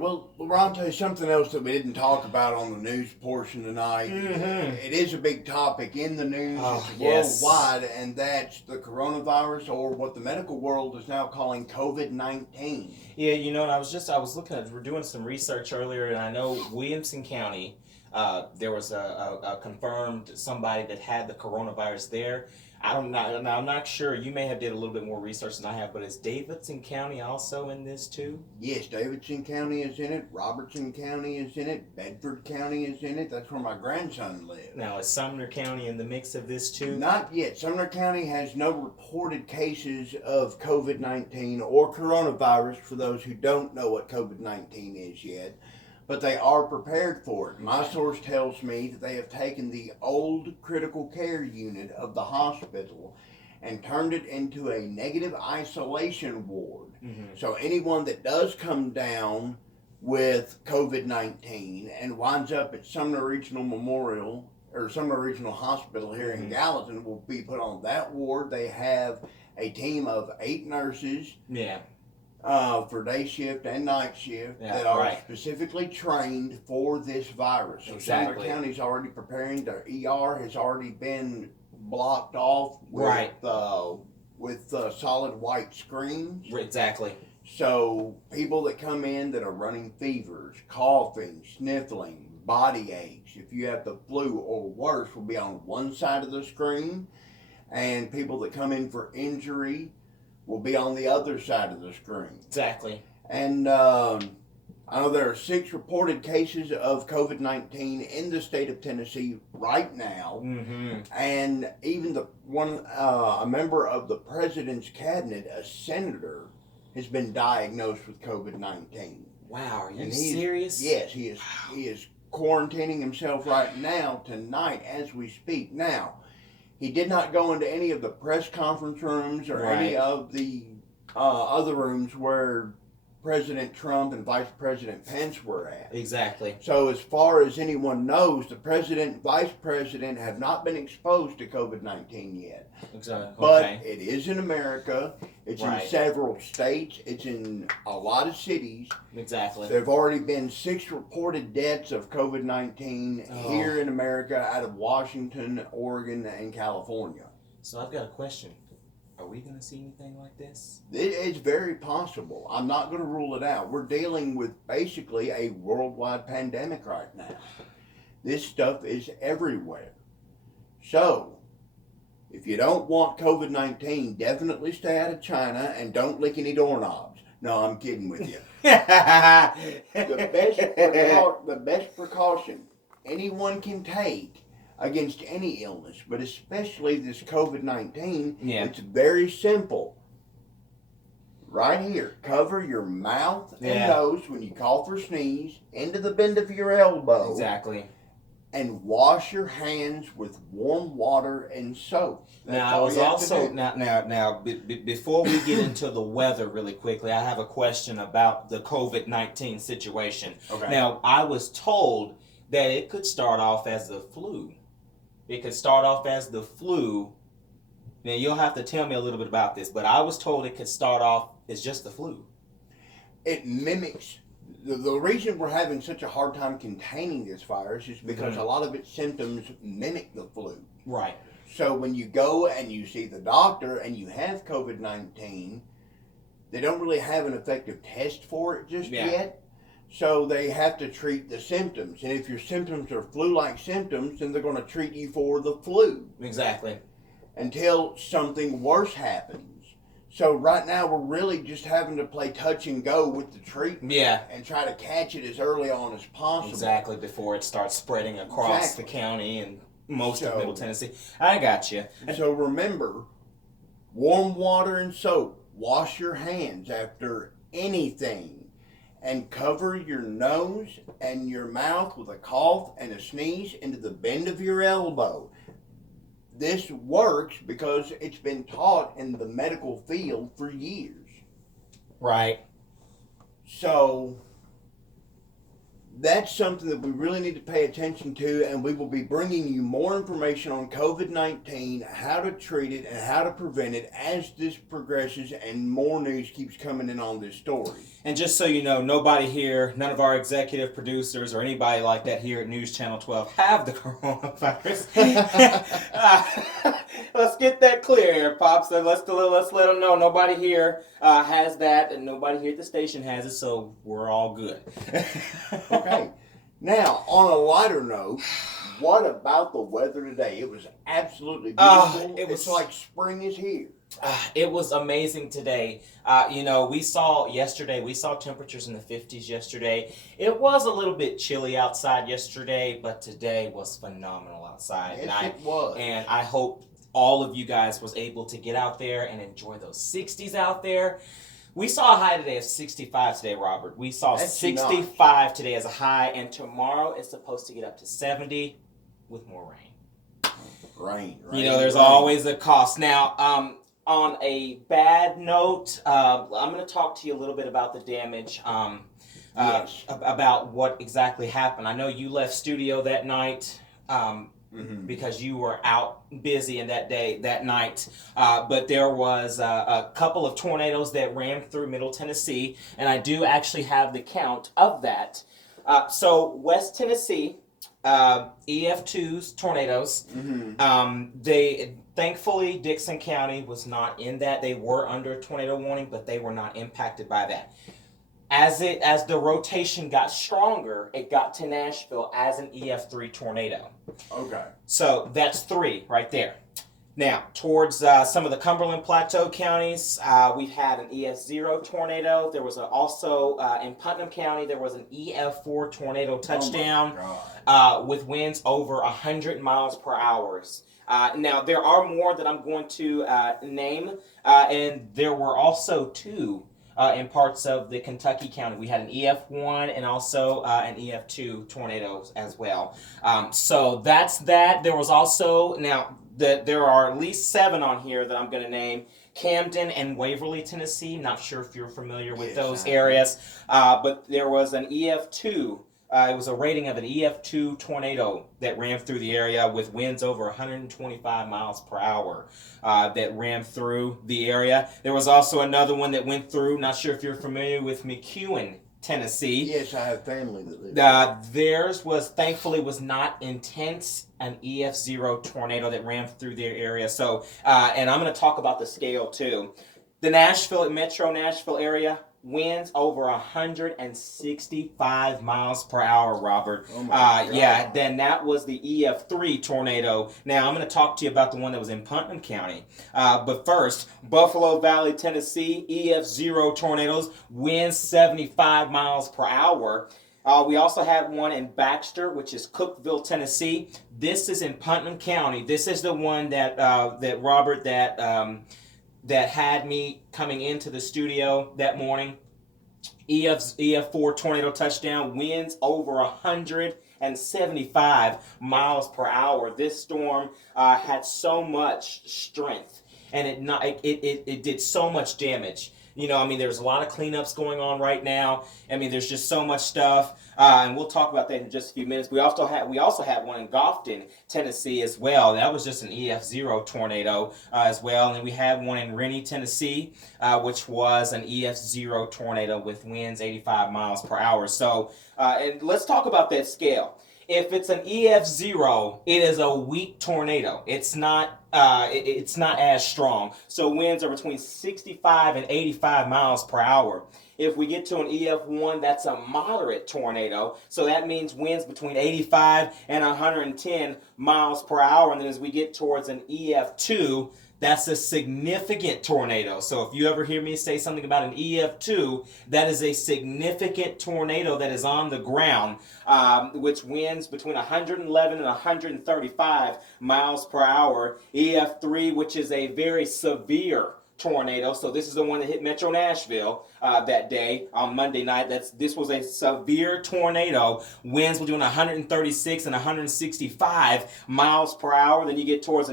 Well, Laronta, something else that we didn't talk about on the news portion tonight. It is a big topic in the news. It's worldwide, and that's the coronavirus, or what the medical world is now calling COVID-19. Yeah, and I was looking at, we're doing some research earlier, and I know Williamson County, there was a confirmed somebody that had the coronavirus there. I'm not sure. You may have did a little bit more research than I have, but is Davidson County also in this too? Yes, Davidson County is in it. Robertson County is in it. Bedford County is in it. That's where my grandson lives. Now, is Sumner County in the mix of this too? Not yet. Sumner County has no reported cases of COVID-19 or coronavirus, for those who don't know what COVID-19 is yet. But they are prepared for it. My source tells me that they have taken the old critical care unit of the hospital and turned it into a negative isolation ward. So anyone that does come down with COVID-19 and winds up at Sumner Regional Memorial or Sumner Regional Hospital here in Gallatin will be put on that ward. They have a team of 8 nurses. For day shift and night shift that are specifically trained for this virus. So Sumner County's already preparing. Their ER has already been blocked off with solid white screens. Exactly. So people that come in that are running fevers, coughing, sniffling, body aches, if you have the flu or worse, will be on one side of the screen. And people that come in for injury will be on the other side of the screen. Exactly. And I know there are 6 reported cases of COVID-19 in the state of Tennessee right now. And even a member of the president's cabinet, a senator, has been diagnosed with COVID-19. Wow, are you serious? Yes, he is. Wow. He is quarantining himself right now, tonight, as we speak. Now, he did not go into any of the press conference rooms or any of the other rooms where President Trump and Vice President Pence were at. Exactly. So as far as anyone knows, the President and Vice President have not been exposed to COVID-19 yet. Exactly. But it is in America. It's in several states. It's in a lot of cities. Exactly. There have already been 6 reported deaths of COVID-19 here in America out of Washington, Oregon, and California. So I've got a question. Are we going to see anything like this? It's very possible. I'm not going to rule it out. We're dealing with basically a worldwide pandemic right now. This stuff is everywhere. So, if you don't want COVID-19, definitely stay out of China and don't lick any doorknobs. No, I'm kidding with you. The best precaution anyone can take against any illness, but especially this COVID-19, it's very simple. Right here, cover your mouth and nose when you cough or sneeze, into the bend of your elbow. Exactly. And wash your hands with warm water and soap. Now, before we get into the weather really quickly, I have a question about the COVID-19 situation. Okay. Now, I was told that it could start off as the flu. It could start off as the flu. Now, you'll have to tell me a little bit about this, but I was told it could start off as just the flu. It mimics. The reason we're having such a hard time containing this virus is because a lot of its symptoms mimic the flu. Right. So when you go and you see the doctor and you have COVID-19, they don't really have an effective test for it just yet. So they have to treat the symptoms. And if your symptoms are flu-like symptoms, then they're going to treat you for the flu. Exactly. Until something worse happens. So right now we're really just having to play touch and go with the treatment. And try to catch it as early on as possible. Exactly, before it starts spreading across the county and most of Middle Tennessee. I got you. And so remember, warm water and soap. Wash your hands after anything. And cover your nose and your mouth with a cough and a sneeze into the bend of your elbow. This works because it's been taught in the medical field for years. Right. So, that's something that we really need to pay attention to, and we will be bringing you more information on COVID-19, how to treat it, and how to prevent it as this progresses and more news keeps coming in on this story. And just so you know, nobody here, none of our executive producers or anybody like that here at News Channel 12 have the coronavirus. Let's get that clear here, Pops. Let's let them know nobody here has that, and nobody here at the station has it, so we're all good. Okay. Now, on a lighter note, what about the weather today? It was absolutely beautiful. It's like spring is here. It was amazing today. We saw temperatures in the 50s yesterday. It was a little bit chilly outside yesterday, but today was phenomenal outside. Yes, it was. And I hope all of you guys was able to get out there and enjoy those 60s out there. We saw a high today of 65 today, Robert. We saw 65 today as a high, and tomorrow it's supposed to get up to 70 with more rain. Rain. There's always a cost. Now, on a bad note, I'm going to talk to you a little bit about the damage, Yes. about what exactly happened. I know you left studio that night because you were out busy in that night, but there was a couple of tornadoes that ran through Middle Tennessee, and I do actually have the count of that. So West Tennessee, EF2's tornadoes, thankfully, Dixon County was not in that. They were under a tornado warning, but they were not impacted by that. As the rotation got stronger, it got to Nashville as an EF3 tornado. Okay. So that's 3 right there. Now, towards some of the Cumberland Plateau counties, we've had an EF0 tornado. There was also, in Putnam County, there was an EF4 tornado touchdown with winds over 100 miles per hour. Now, there are more that I'm going to name, and there were also 2 in parts of the Kentucky County. We had an EF1 and also an EF2 tornadoes as well. So that's that. There was also, there are at least 7 on here that I'm going to name. Camden and Waverly, Tennessee. Not sure if you're familiar with those areas, but there was an EF2. It was a rating of an EF2 tornado that ran through the area with winds over 125 miles per hour that ran through the area. There was also another one that went through, not sure if you're familiar with McEwen, Tennessee. Yes, I have family that live there. Theirs thankfully was not intense, an EF0 tornado that ran through their area. So, and I'm going to talk about the scale too. The Metro Nashville area, winds over 165 miles per hour, Robert. Oh my God. Yeah, then that was the EF3 tornado. Now, I'm going to talk to you about the one that was in Putnam County. But first, Buffalo Valley, Tennessee, EF0 tornadoes, winds 75 miles per hour. We also had one in Baxter, which is Cookeville, Tennessee. This is in Putnam County. This is the one that Robert, that had me coming into the studio that morning. EF4 tornado touchdown, winds over 175 miles per hour. This storm had so much strength, and it did so much damage. There's a lot of cleanups going on right now. There's just so much stuff, and we'll talk about that in just a few minutes. We also had one in Gofton, Tennessee as well. That was just an EF0 tornado as well. And then we had one in Rennie, Tennessee, which was an EF0 tornado with winds 85 miles per hour. So, and let's talk about that scale. If it's an EF0, it is a weak tornado. It's not as strong. So winds are between 65 and 85 miles per hour. If we get to an EF1, that's a moderate tornado. So that means winds between 85 and 110 miles per hour. And then as we get towards an EF2, that's a significant tornado. So if you ever hear me say something about an EF2, that is a significant tornado that is on the ground, which winds between 111 and 135 miles per hour. EF3, which is a very severe tornado. So this is the one that hit Metro Nashville that day on Monday night. This was a severe tornado. Winds between 136 and 165 miles per hour. Then you get towards